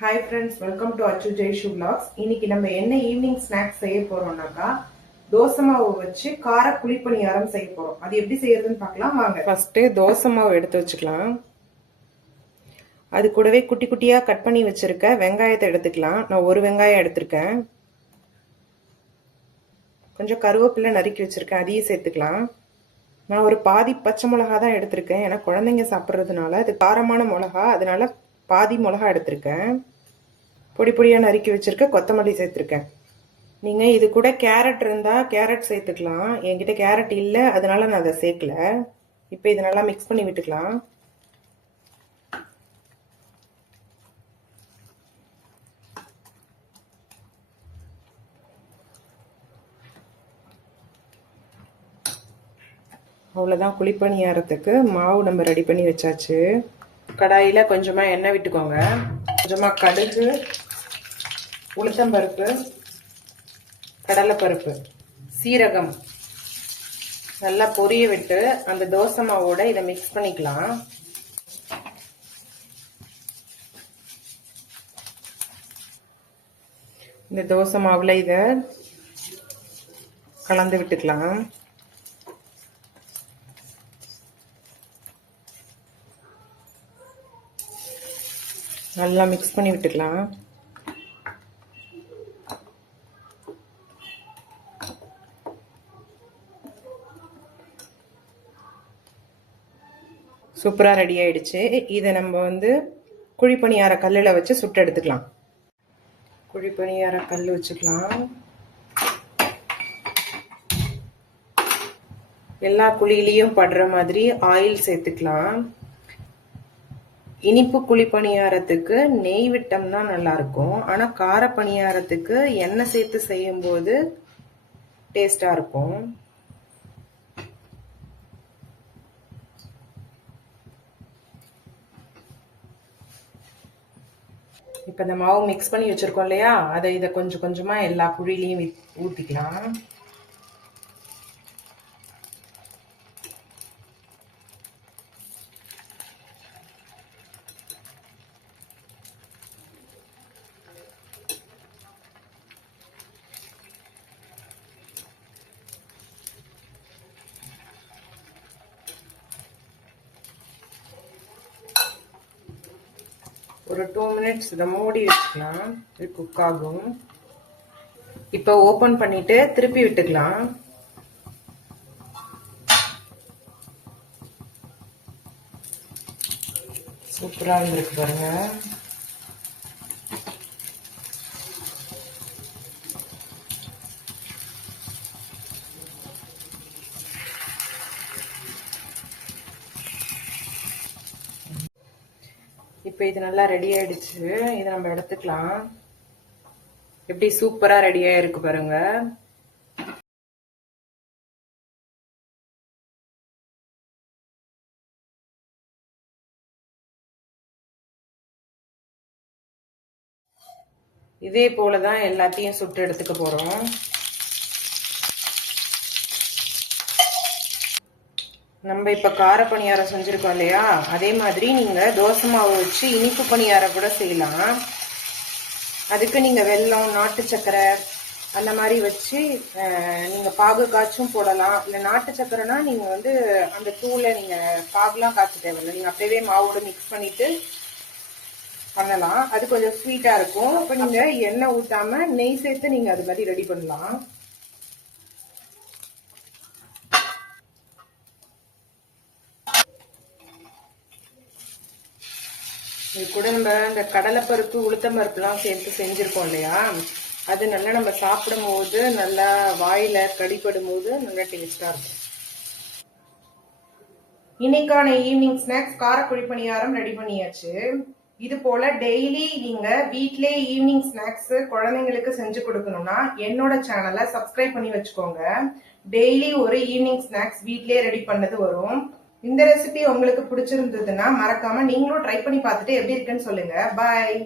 Hi friends, welcome to அச்சு Jaishu vlogs. இன்னைக்கு நம்ம என்ன ஈவினிங் ஸ்நாக்ஸ் செய்ய போறோம்னாக்கா தோசை மாவு வச்சு கார குழிப்பணியாரம் செய்ய போறோம். அது எப்படி செய்யறதுன்னு பார்க்கலாம் வாங்க. ஃபர்ஸ்ட் தோசை மாவு எடுத்து வச்சுக்கலாம். அது கூடவே குட்டி குட்டியா கட் பண்ணி வச்சிருக்க வெங்காயத்தை எடுத்துக்கலாம். நான் ஒரு வெங்காயம் எடுத்திருக்கேன். கொஞ்சம் கருவேப்பிலை நறுக்கி வச்சிருக்கேன், அதையும் சேர்த்துக்கலாம். நான் ஒரு பாதி பச்சை மிளகா தான் எடுத்திருக்கேன், ஏன்னா குழந்தைங்க சாப்பிட்றதுனால அது காரமான மிளகா, அதனால பாதி மிளகா எடுத்திருக்கேன். பொடி பொடியாக நறுக்கி வச்சிருக்க கொத்தமல்லி சேர்த்துருக்கேன். நீங்கள் இது கூட கேரட் இருந்தால் கேரட் சேர்த்துக்கலாம். என்கிட்ட கேரட் இல்லை, அதனால நான் அதை சேர்க்கல. இப்போ இதை நல்லா மிக்ஸ் பண்ணி விட்டுக்கலாம். அவ்வளோதான், குழிப்பணியாரத்துக்கு மாவு நம்ம ரெடி பண்ணி வச்சாச்சு. கடாயில் கொஞ்சமாக எண்ணெய் விட்டுக்கோங்க. கொஞ்சமாக கடுகு, உளுத்தம்பருப்பு, கடலைப்பருப்பு, சீரகம் நல்லா பொரிய விட்டு அந்த தோசை மாவோட இதை மிக்ஸ் பண்ணிக்கலாம். இந்த தோசை மாவுல இதை கலந்து விட்டுக்கலாம். நல்லா மிக்ஸ் பண்ணி விட்டுக்கலாம். சூப்பராக ரெடி ஆயிடுச்சு. இதை நம்ம குழிப்பணியார கல்லில் வச்சு சுட்டு எடுத்துக்கலாம். குழிப்பணியார கல் வச்சுக்கலாம். எல்லா குழியிலையும் படுற மாதிரி ஆயில் சேர்த்துக்கலாம். இனிப்பு குழிப்பணியாரத்துக்கு நெய் விட்டோம்னா நல்லா இருக்கும், ஆனால் கார பணியாரத்துக்கு எண்ணெய் சேர்த்து செய்யும் போது டேஸ்டா இருக்கும். இப்போ இந்த மாவு மிக்ஸ் பண்ணி வச்சிருக்கோம் இல்லையா, இதை கொஞ்சம் கொஞ்சமா எல்லா குழிலையும் ஊற்றிக்கலாம். ஒரு 2 minutes இதை மூடி வச்சுக்கலாம், இது குக் ஆகும். இப்போ ஓபன் பண்ணிட்டு திருப்பி விட்டுக்கலாம். சூப்பரா இருக்கு பாருங்க. இப்போ இது நல்லா ரெடி ஆயிடுச்சு. இதை நம்ம எடுத்துக்கலாம். எப்படி சூப்பரா ரெடி ஆயிருக்கு பாருங்க. இதே போலதான் எல்லாத்தையும் சுட்டு எடுத்துக்க போறோம். நம்ம இப்ப கார பணியாரம் செஞ்சிருக்கோம் இல்லையா, அதே மாதிரி நீங்க தோசை மாவு வச்சு இனிப்பு பணியாரம் கூட செய்யலாம். அதுக்கு நீங்க வெல்லம், நாட்டு சக்கரை அந்த மாதிரி வச்சு நீங்க பாகு காய்ச்சும் போடலாம். இல்ல நாட்டு சக்கரைனா நீங்க அந்த தூளை நீங்க பாகுலாம் காய்ச்ச தேவையில்லை, நீங்க அப்படியே மாவோட மிக்ஸ் பண்ணிட்டு பண்ணலாம். அது கொஞ்சம் ஸ்வீட்டா இருக்கும். அப்ப நீங்க எண்ணெய் ஊத்தாம நெய் சேர்த்து நீங்க அது மாதிரி ரெடி பண்ணலாம். இது கூட நம்ம இந்த கடலைப்பருப்பு, உளுத்தம்பருப்புலாம் சேர்த்து செஞ்சிருக்கோம் இல்லையா, அது நல்லா நம்ம சாப்பிடும் போது நல்லா வாயில கடிப்படும் போது நல்லா டேஸ்டா இருக்கும். இன்னைக்கான ஈவினிங் ஸ்நாக்ஸ் கார குழிப்பணியாரம் ரெடி பண்ணியாச்சு. இது போல டெய்லி நீங்க வீட்லயே ஈவினிங் ஸ்நாக்ஸ் குழந்தைங்களுக்கு செஞ்சு கொடுக்கணும்னா என்னோட சேனலை சப்ஸ்கிரைப் பண்ணி வச்சுக்கோங்க. டெய்லி ஒரு ஈவினிங் ஸ்நாக்ஸ் வீட்லயே ரெடி பண்ணது வரும். இந்த ரெசிபி உங்களுக்கு பிடிச்சிருந்ததுன்னா மறக்காம நீங்களும் ட்ரை பண்ணி பார்த்துட்டு எப்படி இருக்குன்னு சொல்லுங்க. பாய்.